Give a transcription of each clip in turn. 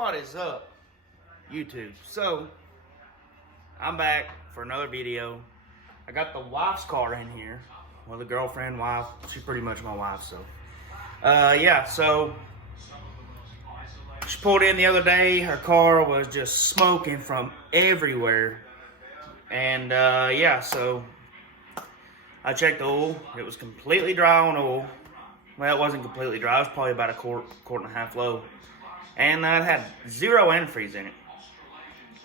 What is up, YouTube? So, I'm back for another video. I got the wife's car in here. Well, the girlfriend, wife, she's pretty much my wife, so. Yeah, so she pulled in the other day. Her car was just smoking from everywhere. And, yeah, so I checked the oil. It was completely dry on oil. Well, it wasn't completely dry. It was probably about a quart and a half low. And it had 0 antifreeze in it.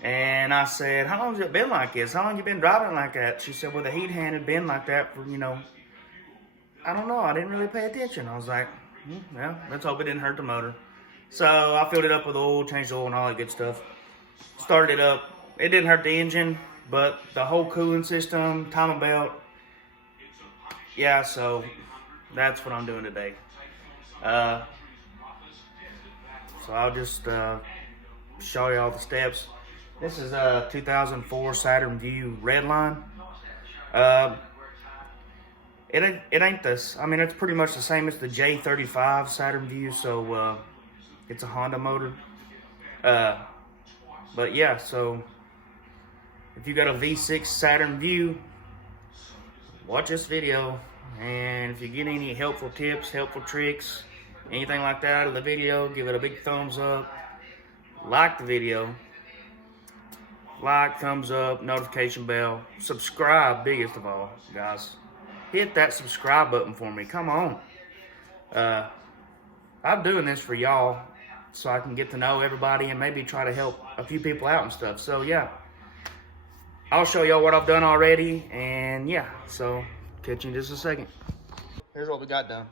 And I said, how long has it been like this? How long have you been driving like that? She said, well, the heat hand had been like that for, I don't know. I didn't really pay attention. I was like, well, let's hope it didn't hurt the motor. So I filled it up with oil, changed the oil and all that good stuff. Started it up. It didn't hurt the engine, but the whole cooling system, timing belt. Yeah, so that's what I'm doing today. So I'll just show you all the steps. This is a 2004 Saturn View redline. It ain't this. I mean, it's pretty much the same as the J35 Saturn View, so it's a Honda motor. But yeah, so if you got a V6 Saturn View, watch this video. And if you get any helpful tips, helpful tricks, anything like that out of the video, give it a big thumbs up. Like the video. Like, thumbs up, notification bell. Subscribe, biggest of all, guys. Hit that subscribe button for me. Come on. I'm doing this for y'all so I can get to know everybody and maybe try to help a few people out and stuff. So, yeah. I'll show y'all what I've done already. And, yeah. So, catch you in just a second. Here's what we got done.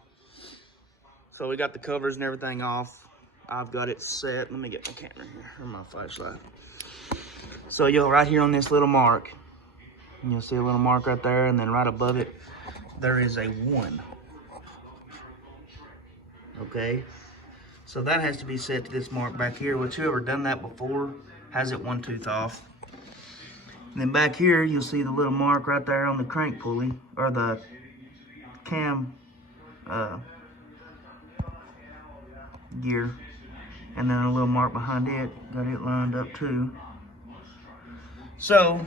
So we got the covers and everything off. I've got it set. Let me get my camera here, or my flashlight. So you'll right here on this little mark, you'll see a little mark right there, and then right above it, there is a 1. Okay? So that has to be set to this mark back here, which whoever done that before has it 1 tooth off. And then back here, you'll see the little mark right there on the crank pulley, or the cam gear, and then a little mark behind it, got it lined up too. So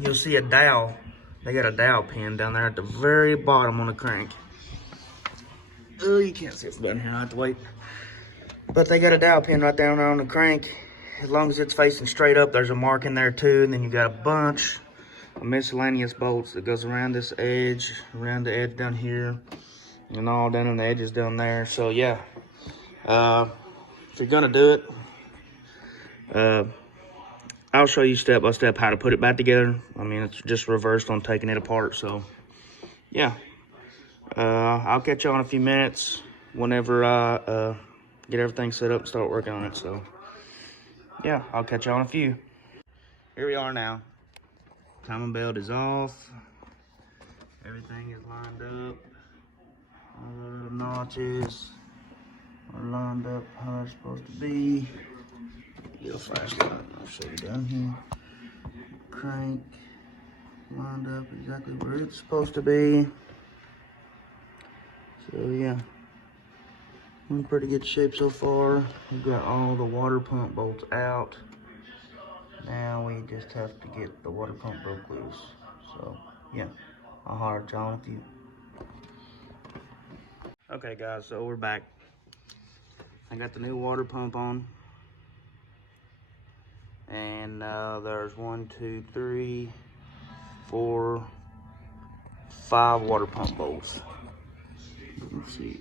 you'll see a dowel. They got a dowel pin down there at the very bottom on the crank. Oh, you can't see it from down here, I have to wait. But they got a dowel pin right down there on the crank. As long as it's facing straight up, there's a mark in there too. And then you got a bunch of miscellaneous bolts that goes around this edge, around the edge down here, and all down on the edges down there. So yeah, if you're gonna do it, I'll show you step by step how to put it back together. I mean, it's just reversed on taking it apart. So yeah, I'll catch you on in a few minutes whenever I get everything set up and start working on it. So yeah, I'll catch you on a few. Here we are now. Timing belt is off. Everything is lined up. All the little notches are lined up how they're supposed to be. Get a flashlight, I'll show you down here. Crank lined up exactly where it's supposed to be. So yeah, in pretty good shape so far. We've got all the water pump bolts out. Now we just have to get the water pump broke loose. So yeah, I'll holler at y'all in a few. Okay guys, so we're back. I got the new water pump on. And there's 1, 2, 3, 4, 5 water pump bolts. Let's see,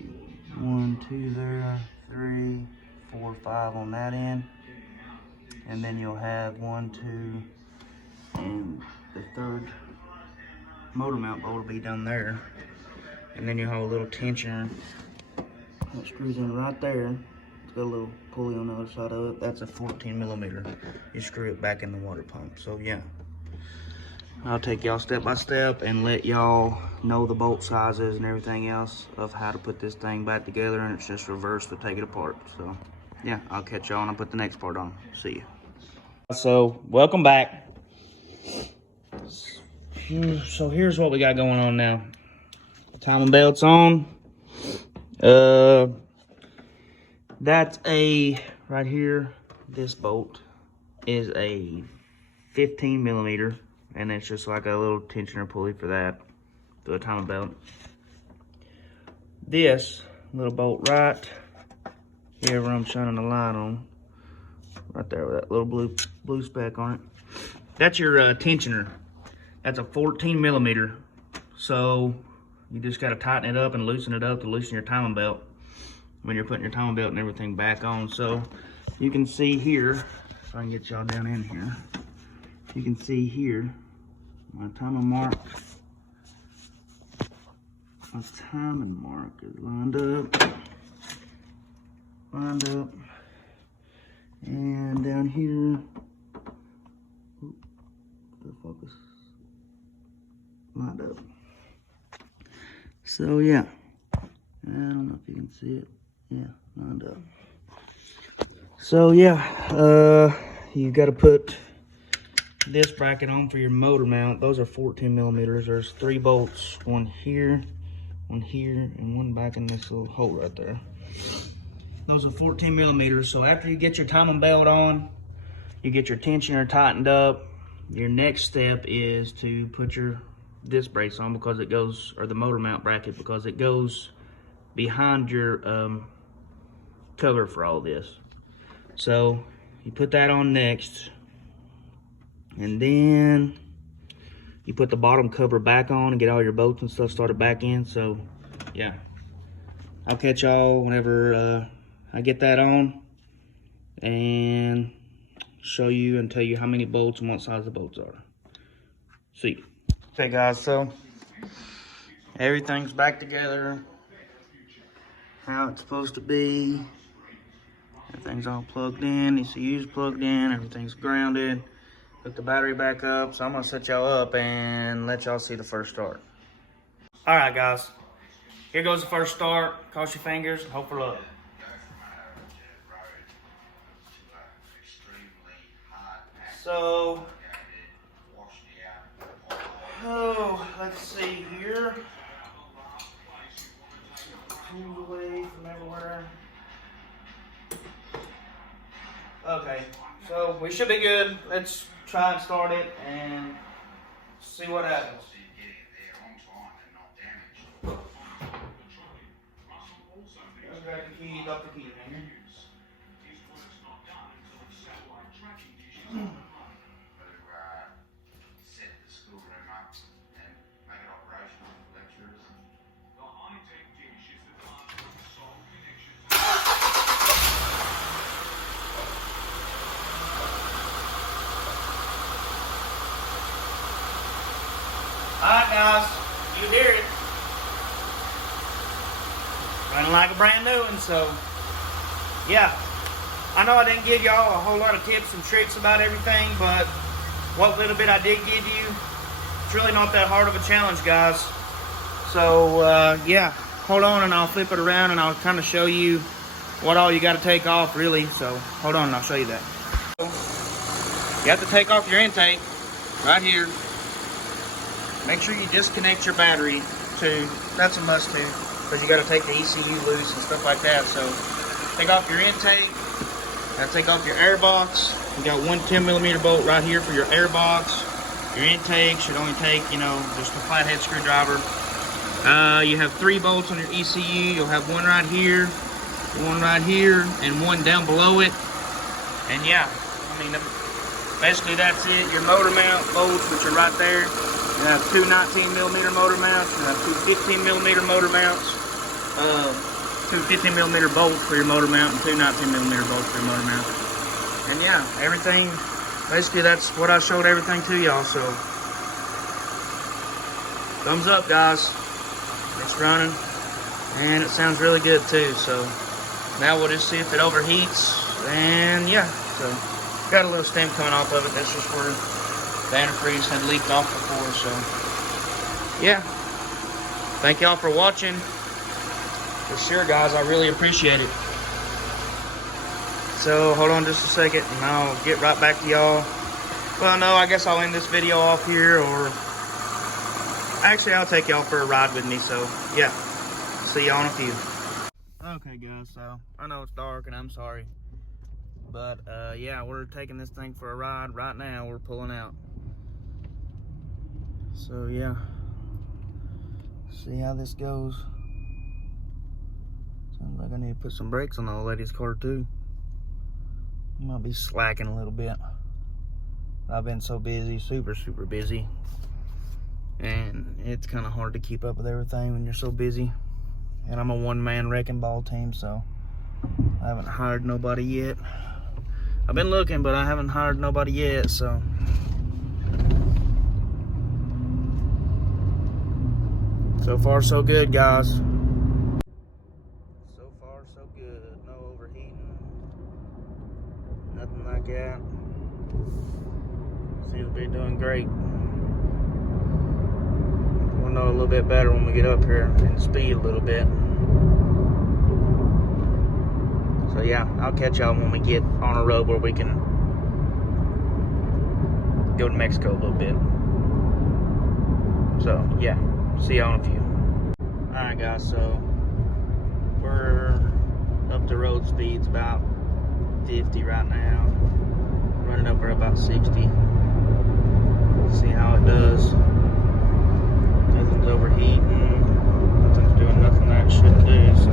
1, 2 there, 3, 4, 5 on that end. And then you'll have 1, 2, and the third motor mount bolt will be down there. And then you'll have a little tensioner that screws in right there. It's got a little pulley on the other side of it. That's a 14 millimeter. You screw it back in the water pump. So yeah, I'll take y'all step by step and let y'all know the bolt sizes and everything else of how to put this thing back together, and it's just reversed to take it apart. So yeah, I'll catch y'all and I'll put the next part on. See you. So welcome back. So here's what we got going on now. Timing belt's on. That's a right here, this bolt is a 15 millimeter, and it's just like a little tensioner pulley for that, for the timing belt. This little bolt right here where I'm shining the light on, right there with that little blue speck on it, that's your tensioner. That's a 14 millimeter. So you just got to tighten it up and loosen it up to loosen your timing belt when you're putting your timing belt and everything back on. So you can see here, if I can get y'all down in here, you can see here my timing mark. My timing mark is lined up, and down here, the focus, lined up. So yeah, I don't know if you can see it. Yeah, lined up. So yeah, you got to put this bracket on for your motor mount. Those are 14 millimeters. There's 3 bolts, one here, and one back in this little hole right there. Those are 14 millimeters. So after you get your timing belt on, you get your tensioner tightened up, your next step is to put your disc brace on, because it goes, or the motor mount bracket, because it goes behind your cover for all this. So you put that on next, and then you put the bottom cover back on and get all your bolts and stuff started back in. So yeah, I'll catch y'all whenever I get that on and show you and tell you how many bolts and what size the bolts are. See you. Okay guys, so everything's back together how it's supposed to be. Everything's all plugged in, ECU's plugged in, everything's grounded. Hook the battery back up. So I'm gonna set y'all up and let y'all see the first start. All right guys, here goes the first start. Cross your fingers, hope for luck. So, let's see here. Move away from everywhere. Okay, so we should be good. Let's try and start it and see what happens. I've got the key, got the key in here. Alright guys, you hear it. Running like a brand new one, so yeah. I know I didn't give y'all a whole lot of tips and tricks about everything, but what little bit I did give you, it's really not that hard of a challenge, guys. So yeah, hold on and I'll flip it around and I'll kind of show you what all you got to take off really. So hold on and I'll show you that. You have to take off your intake right here. Make sure you disconnect your battery too. That's a must too, because you got to take the ECU loose and stuff like that. So take off your intake. Now take off your air box. You got one 10 millimeter bolt right here for your air box. Your intake should only take, you know, just a flathead screwdriver. You have 3 bolts on your ECU. You'll have one right here, and one down below it. And yeah, I mean, basically that's it. Your motor mount bolts, which are right there. You have 2 19 millimeter motor mounts. You have 2 15 millimeter motor mounts. 2 15 millimeter bolts for your motor mount and 2 19 millimeter bolts for your motor mount. And yeah, everything, basically that's what I showed everything to y'all. So thumbs up guys, it's running and it sounds really good too. So now we'll just see if it overheats, and yeah, so got a little steam coming off of it. That's just where the antifreeze had leaked off before. So yeah, thank y'all for watching. For sure guys, I really appreciate it. So hold on just a second and I'll get right back to y'all. Well no, I guess I'll end this video off here, or actually I'll take y'all for a ride with me. So yeah, see y'all in a few. Okay guys, so I know it's dark and I'm sorry, But yeah, we're taking this thing for a ride right now. We're pulling out. So yeah, see how this goes. Sounds like I need to put some brakes on the old lady's car too. Might be slacking a little bit. I've been so busy, super busy, and it's kind of hard to keep up with everything when you're so busy. And I'm a one-man wrecking ball team, so I haven't hired nobody yet. I've been looking, but I haven't hired nobody yet, so. So far, so good, guys. So far, so good. No overheating. Nothing like that. Seems to be doing great. We'll know a little bit better when we get up here and speed a little bit. So yeah, I'll catch y'all when we get on a road where we can go to Mexico a little bit. So yeah, see y'all in a few. Alright guys, so we're up to road speeds about 50 right now. Running over about 60. See how it does. Nothing's overheating. Nothing's doing nothing that it shouldn't do. So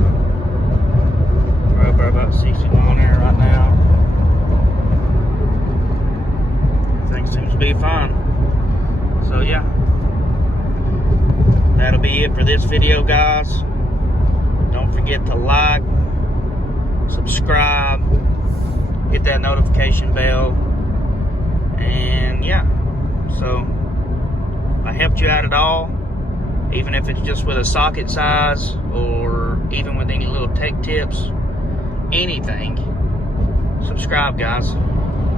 we're up about 60 mile an hour right now. Everything seems to be fine. So yeah, that'll be it for this video, guys. Don't forget to like, subscribe, hit that notification bell, and yeah, so I helped you out at all, even if it's just with a socket size or even with any little tech tips, anything. Subscribe, guys.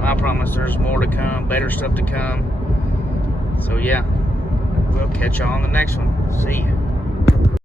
I promise there's more to come, better stuff to come. So yeah, we'll catch y'all on the next one. See ya.